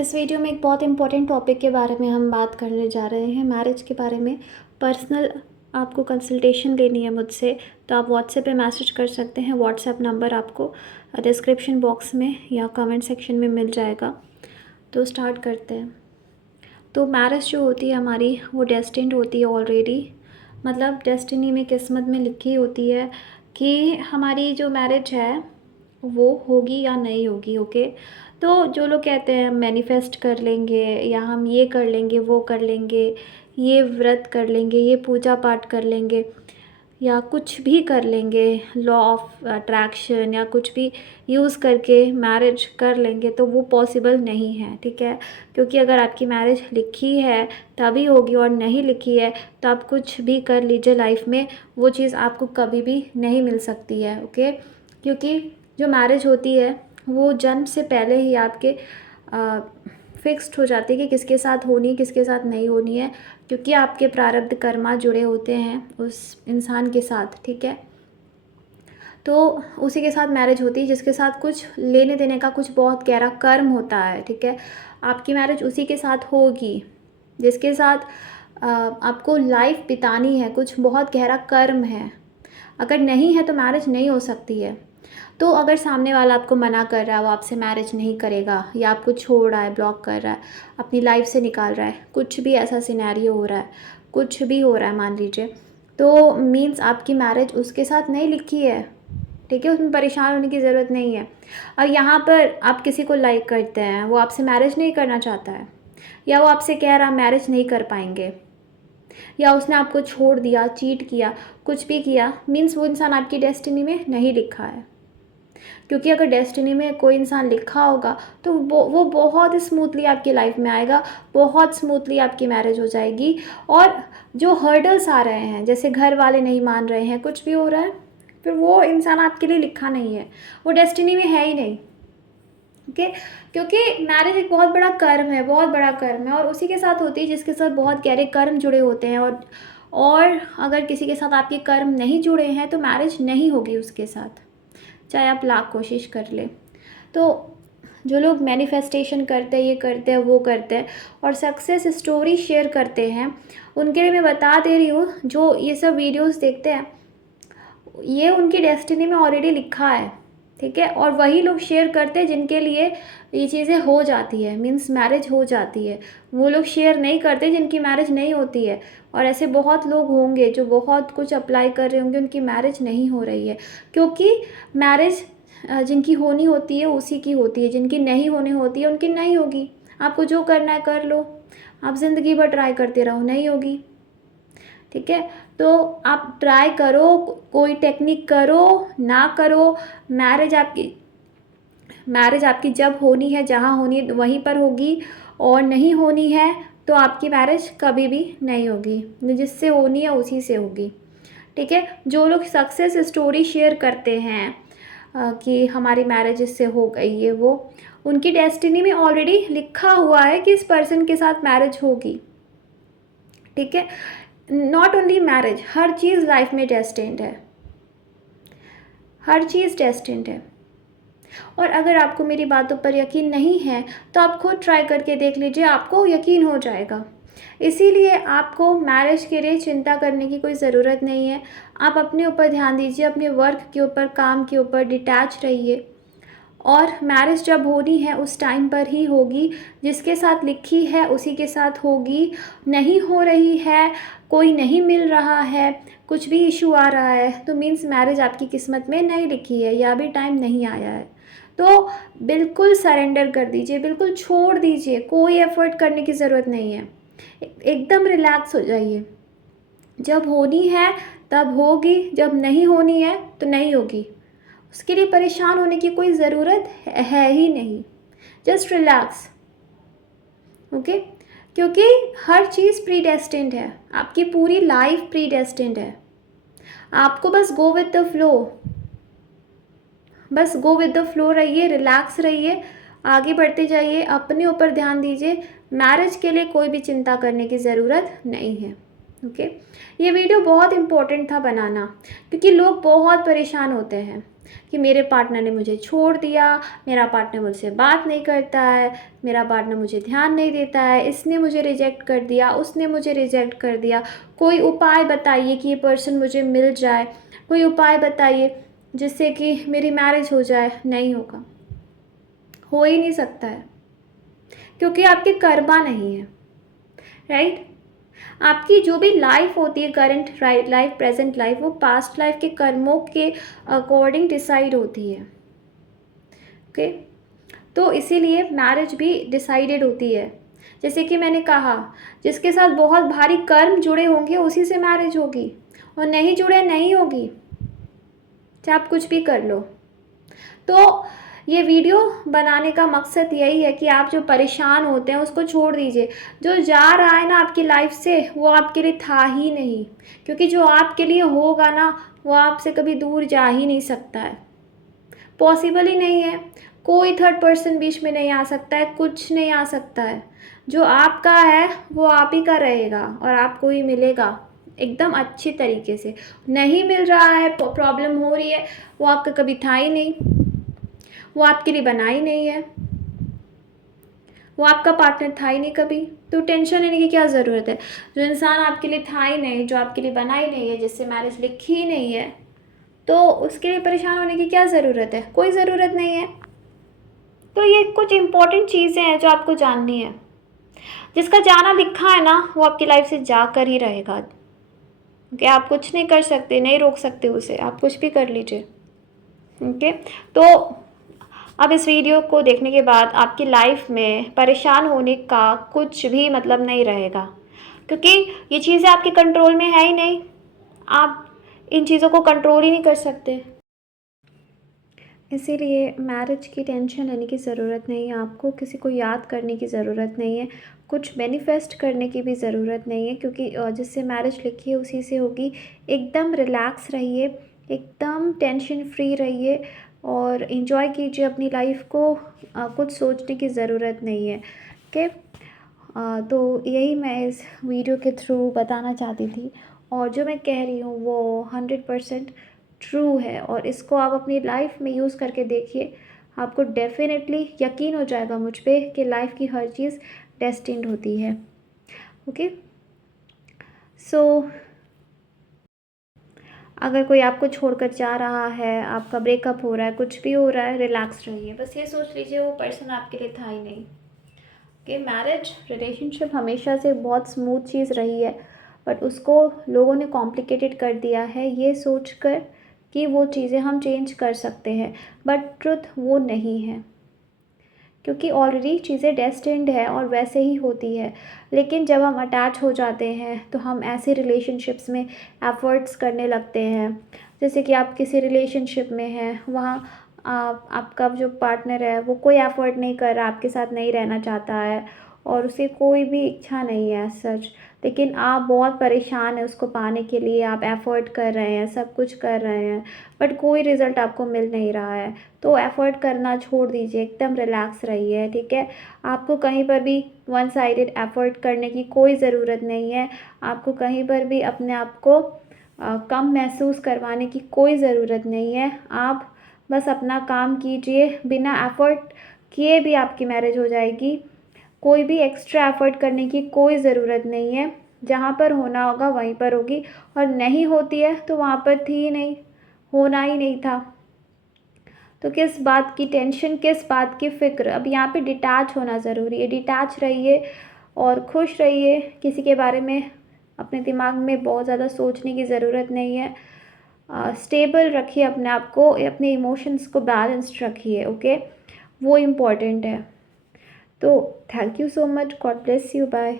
इस वीडियो में एक बहुत इम्पोर्टेंट टॉपिक के बारे में हम बात करने जा रहे हैं, मैरिज के बारे में। पर्सनल आपको कंसल्टेशन लेनी है मुझसे तो आप व्हाट्सएप पे मैसेज कर सकते हैं। व्हाट्सएप नंबर आपको डिस्क्रिप्शन बॉक्स में या कमेंट सेक्शन में मिल जाएगा। तो स्टार्ट करते हैं। तो मैरिज जो होती है हमारी, वो डेस्टिन्ड होती है ऑलरेडी। मतलब डेस्टिनी में, किस्मत में लिखी होती है कि हमारी जो मैरिज है वो होगी या नहीं होगी। ओके, तो जो लोग कहते हैं मैनिफेस्ट कर लेंगे या हम ये कर लेंगे, वो कर लेंगे, ये व्रत कर लेंगे, ये पूजा पाठ कर लेंगे या कुछ भी कर लेंगे, लॉ ऑफ अट्रैक्शन या कुछ भी यूज़ करके मैरिज कर लेंगे, तो वो पॉसिबल नहीं है। ठीक है, क्योंकि अगर आपकी मैरिज लिखी है तभी होगी और नहीं लिखी है तो आप कुछ भी कर लीजिए लाइफ में, वो चीज़ आपको कभी भी नहीं मिल सकती है। ओके, क्योंकि जो मैरिज होती है वो जन्म से पहले ही आपके फिक्स्ड हो जाती है कि किसके साथ होनी है, किसके साथ नहीं होनी है, क्योंकि आपके प्रारब्ध कर्मा जुड़े होते हैं उस इंसान के साथ। ठीक है, तो उसी के साथ मैरिज होती है जिसके साथ कुछ लेने देने का कुछ बहुत गहरा कर्म होता है। ठीक है, आपकी मैरिज उसी के साथ होगी जिसके साथ आपको लाइफ बितानी है, कुछ बहुत गहरा कर्म है। अगर नहीं है तो मैरिज नहीं हो सकती है। तो अगर सामने वाला आपको मना कर रहा है, वो आपसे मैरिज नहीं करेगा या आपको छोड़ रहा है, ब्लॉक कर रहा है, अपनी लाइफ से निकाल रहा है, कुछ भी ऐसा सिनेरियो हो रहा है, कुछ भी हो रहा है मान लीजिए, तो मीन्स आपकी मैरिज उसके साथ नहीं लिखी है। ठीक है, उसमें परेशान होने की ज़रूरत नहीं है। और यहाँ पर आप किसी को लाइक करते हैं, वो आपसे मैरिज नहीं करना चाहता है या वो आपसे कह रहा मैरिज नहीं कर पाएंगे या उसने आपको छोड़ दिया, चीट किया, कुछ भी किया, मीन्स वो इंसान आपकी डेस्टिनी में नहीं लिखा है। क्योंकि अगर डेस्टिनी में कोई इंसान लिखा होगा तो वो बहुत स्मूथली आपकी लाइफ में आएगा, बहुत स्मूथली आपकी मैरिज हो जाएगी। और जो हर्डल्स आ रहे हैं, जैसे घर वाले नहीं मान रहे हैं, कुछ भी हो रहा है, फिर वो इंसान आपके लिए लिखा नहीं है, वो डेस्टिनी में है ही नहीं। ओके, क्योंकि मैरिज एक बहुत बड़ा कर्म है, बहुत बड़ा कर्म है, और उसी के साथ होती है जिसके साथ बहुत गहरे कर्म जुड़े होते हैं। और अगर किसी के साथ आपके कर्म नहीं जुड़े हैं तो मैरिज नहीं होगी उसके साथ, चाहे आप लाख कोशिश कर ले। तो जो लोग मैनिफेस्टेशन करते हैं, ये करते हैं, वो करते हैं और सक्सेस स्टोरी शेयर करते हैं, उनके लिए मैं बता दे रही हूँ, जो ये सब वीडियोस देखते हैं ये उनकी डेस्टिनी में ऑलरेडी लिखा है। ठीक है, और वही लोग शेयर करते हैं जिनके लिए ये चीज़ें हो जाती है, मीन्स मैरिज हो जाती है। वो लोग शेयर नहीं करते जिनकी मैरिज नहीं होती है। और ऐसे बहुत लोग होंगे जो बहुत कुछ अप्लाई कर रहे होंगे, उनकी मैरिज नहीं हो रही है, क्योंकि मैरिज जिनकी होनी होती है उसी की होती है, जिनकी नहीं होनी होती है उनकी नहीं होगी। आपको जो करना है कर लो, आप ज़िंदगी भर ट्राई करते रहो, नहीं होगी। ठीक है, तो आप ट्राई करो, कोई टेक्निक करो ना करो, मैरिज आपकी जब होनी है, जहाँ होनी है वहीं पर होगी, और नहीं होनी है तो आपकी मैरिज कभी भी नहीं होगी, जिससे होनी है उसी से होगी। ठीक है, जो लोग सक्सेस स्टोरी शेयर करते हैं कि हमारी मैरिज इससे हो गई है, वो उनकी डेस्टिनी में ऑलरेडी लिखा हुआ है कि इस पर्सन के साथ मैरिज होगी। ठीक है, not only marriage, her cheese life में डेस्टिन्ड है, हर चीज़ डेस्टिन्ड है। और अगर आपको मेरी बातों पर यकीन नहीं है तो आप खुद ट्राई करके देख लीजिए, आपको यकीन हो जाएगा। इसीलिए आपको मैरिज के लिए चिंता करने की कोई ज़रूरत नहीं है। आप अपने ऊपर ध्यान दीजिए, अपने वर्क के ऊपर, काम के ऊपर डिटैच रहिए, और मैरिज जब होनी है उस टाइम पर ही होगी, जिसके साथ लिखी है उसी के साथ होगी। नहीं हो रही है, कोई नहीं मिल रहा है, कुछ भी इशू आ रहा है, तो मीन्स मैरिज आपकी किस्मत में नहीं लिखी है या अभी टाइम नहीं आया है। तो बिल्कुल सरेंडर कर दीजिए, बिल्कुल छोड़ दीजिए, कोई एफर्ट करने की ज़रूरत नहीं है। एकदम रिलैक्स हो जाइए। जब होनी है तब होगी, जब नहीं होनी है तो नहीं होगी। उसके लिए परेशान होने की कोई ज़रूरत है ही नहीं। Just relax. ओके, क्योंकि हर चीज़ प्री डेस्टिन्ड है, आपकी पूरी लाइफ प्री डेस्टिन्ड है। आपको बस गो विद द फ्लो, बस गो विद द फ्लो रहिए, रिलैक्स रहिए, आगे बढ़ते जाइए, अपने ऊपर ध्यान दीजिए। मैरिज के लिए कोई भी चिंता करने की ज़रूरत नहीं है। ओके। ये वीडियो बहुत इम्पोर्टेंट था बनाना, क्योंकि लोग बहुत परेशान होते हैं कि मेरे पार्टनर ने मुझे छोड़ दिया, मेरा पार्टनर मुझसे बात नहीं करता है, मेरा पार्टनर मुझे ध्यान नहीं देता है, इसने मुझे रिजेक्ट कर दिया, उसने मुझे रिजेक्ट कर दिया। कोई उपाय बताइए कि ये पर्सन मुझे मिल जाए, कोई उपाय बताइए जिससे कि मेरी मैरिज हो जाए। नहीं होगा, हो ही नहीं सकता है, क्योंकि आपके कर्मा नहीं है, राइट। आपकी जो भी लाइफ होती है, करंट लाइफ, प्रेजेंट लाइफ, वो पास्ट लाइफ के कर्मों के अकॉर्डिंग डिसाइड होती है। ओके। तो इसीलिए मैरिज भी डिसाइडेड होती है। जैसे कि मैंने कहा, जिसके साथ बहुत भारी कर्म जुड़े होंगे उसी से मैरिज होगी, और नहीं जुड़े नहीं होगी, चाहे आप कुछ भी कर लो। तो ये वीडियो बनाने का मकसद यही है कि आप जो परेशान होते हैं उसको छोड़ दीजिए। जो जा रहा है ना आपकी लाइफ से, वो आपके लिए था ही नहीं, क्योंकि जो आपके लिए होगा ना वो आपसे कभी दूर जा ही नहीं सकता है, पॉसिबल ही नहीं है। कोई थर्ड पर्सन बीच में नहीं आ सकता है, कुछ नहीं आ सकता है। जो आपका है वो आप ही का रहेगा और आपको ही मिलेगा एकदम अच्छी तरीके से। नहीं मिल रहा है, प्रॉब्लम हो रही है, वो आपका कभी था ही नहीं, वो आपके लिए बना ही नहीं है, वो आपका पार्टनर था ही नहीं कभी। तो टेंशन लेने की क्या ज़रूरत है। जो इंसान आपके लिए था ही नहीं, जो आपके लिए बना ही नहीं है, जिससे मैरिज लिखी ही नहीं है, तो उसके लिए परेशान होने की क्या ज़रूरत है। कोई ज़रूरत नहीं है। तो ये कुछ इम्पोर्टेंट चीज़ें हैं जो आपको जाननी है। जिसका जाना लिखा है ना वो आपकी लाइफ से जाकर ही रहेगा। ओके, आप कुछ नहीं कर सकते, नहीं रोक सकते उसे, आप कुछ भी कर लीजिए। ओके। तो अब इस वीडियो को देखने के बाद आपकी लाइफ में परेशान होने का कुछ भी मतलब नहीं रहेगा, क्योंकि ये चीज़ें आपके कंट्रोल में है ही नहीं। आप इन चीज़ों को कंट्रोल ही नहीं कर सकते। इसीलिए मैरिज की टेंशन लेने की ज़रूरत नहीं है, आपको किसी को याद करने की ज़रूरत नहीं है, कुछ मैनिफेस्ट करने की भी ज़रूरत नहीं है, क्योंकि जिससे मैरिज लिखी है उसी से होगी। एकदम रिलैक्स रहिए, एकदम टेंशन फ्री रहिए और इन्जॉय कीजिए अपनी लाइफ को। कुछ सोचने की ज़रूरत नहीं है। ओके। तो यही मैं इस वीडियो के थ्रू बताना चाहती थी, और जो मैं कह रही हूँ वो 100% ट्रू है, और इसको आप अपनी लाइफ में यूज़ करके देखिए। आपको डेफिनेटली यकीन हो जाएगा मुझ पे कि लाइफ की हर चीज़ डेस्टिन्ड होती है। ओके। सो अगर कोई आपको छोड़कर जा रहा है, आपका ब्रेकअप हो रहा है, कुछ भी हो रहा है, रिलैक्स रहिए। बस ये सोच लीजिए वो पर्सन आपके लिए था ही नहीं। कि मैरिज रिलेशनशिप हमेशा से बहुत स्मूथ चीज़ रही है, बट उसको लोगों ने कॉम्प्लिकेटेड कर दिया है ये सोचकर कि वो चीज़ें हम चेंज कर सकते हैं, बट ट्रुथ वो नहीं है, क्योंकि ऑलरेडी चीज़ें डेस्टिन्ड है और वैसे ही होती है। लेकिन जब हम अटैच हो जाते हैं तो हम ऐसे रिलेशनशिप्स में एफ़र्ट्स करने लगते हैं। जैसे कि आप किसी रिलेशनशिप में हैं, वहाँ आपका जो पार्टनर है वो कोई एफ़र्ट नहीं कर रहा, आपके साथ नहीं रहना चाहता है, और उसे कोई भी इच्छा नहीं है सच, लेकिन आप बहुत परेशान हैं उसको पाने के लिए, आप एफ़र्ट कर रहे हैं, सब कुछ कर रहे हैं, बट कोई रिज़ल्ट आपको मिल नहीं रहा है। तो एफ़र्ट करना छोड़ दीजिए, एकदम रिलैक्स रहिए, ठीक है। आपको कहीं पर भी वन साइडेड एफ़र्ट करने की कोई ज़रूरत नहीं है। आपको कहीं पर भी अपने आप को कम महसूस करवाने की कोई ज़रूरत नहीं है। आप बस अपना काम कीजिए, बिना एफ़र्ट किए भी आपकी मैरिज हो जाएगी। कोई भी एक्स्ट्रा एफ़र्ट करने की कोई ज़रूरत नहीं है। जहाँ पर होना होगा वहीं पर होगी, और नहीं होती है तो वहाँ पर थी ही नहीं, होना ही नहीं था। तो किस बात की टेंशन, किस बात की फ़िक्र। अब यहाँ पे डिटैच होना ज़रूरी है। डिटैच रहिए और खुश रहिए। किसी के बारे में अपने दिमाग में बहुत ज़्यादा सोचने की ज़रूरत नहीं है। स्टेबल रखिए अपने आप को, अपने इमोशंस को बैलेंस्ड रखिए। ओके, वो इम्पॉर्टेंट है। तो thank you so much. God bless you. Bye.